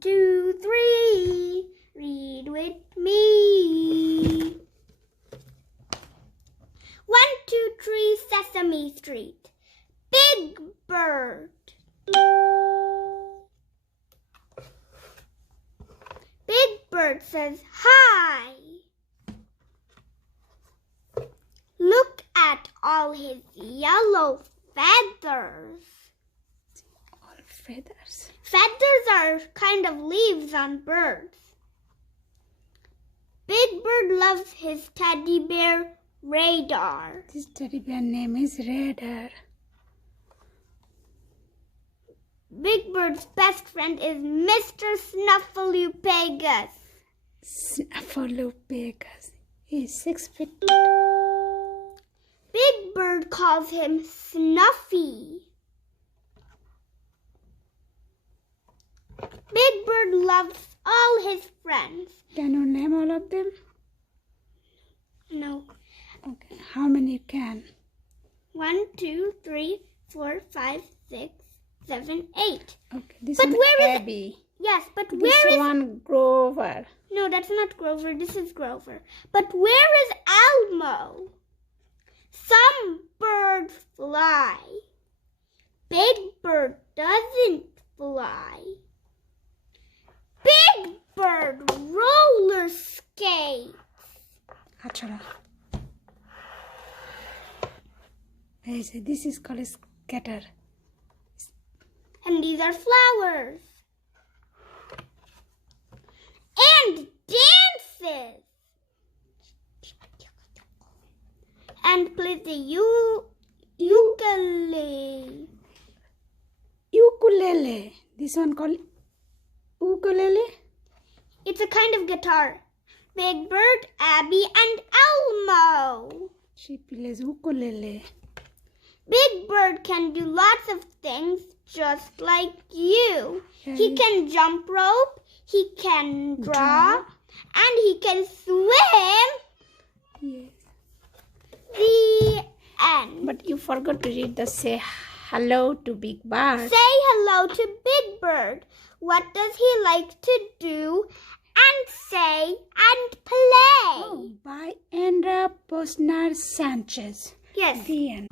2, 3. Read with me. 1, 2, 3, Sesame Street. Big bird. Big bird says hi. Look at all his yellow feathers. All feathers. Feathers are kind of leaves on birds. Big Bird loves his teddy bear, Radar. This teddy bear name is Radar. Big Bird's best friend is Mr. Snuffleupagus. Snuffleupagus. He's 6 feet. Big Bird calls him Snuffy. Big Bird loves all his friends. Can you name all of them? No. Okay. How many you can? 1, 2, 3, 4, 5, 6, 7, 8. Okay. This But one where is Abby. Yes, but This where is... one Grover. No, that's not Grover. This is Grover. But where is Elmo? Some birds fly. Big Bird doesn't fly. Big Bird roller skates. Achara. This is called a scatter. And these are flowers. And dances. And plays the ukulele. Ukulele. This one called ukulele. It's a kind of guitar. Big Bird, Abby, and Elmo. She plays ukulele. Big Bird can do lots of things just like you. He can jump rope, he can draw, and he can swim. Yes. The end. But you forgot to read the say hello to Big Bird. Say hello to Big Bird. What does he like to do and say and play? Oh, by Andrea Posner-Sanchez. Yes. The end.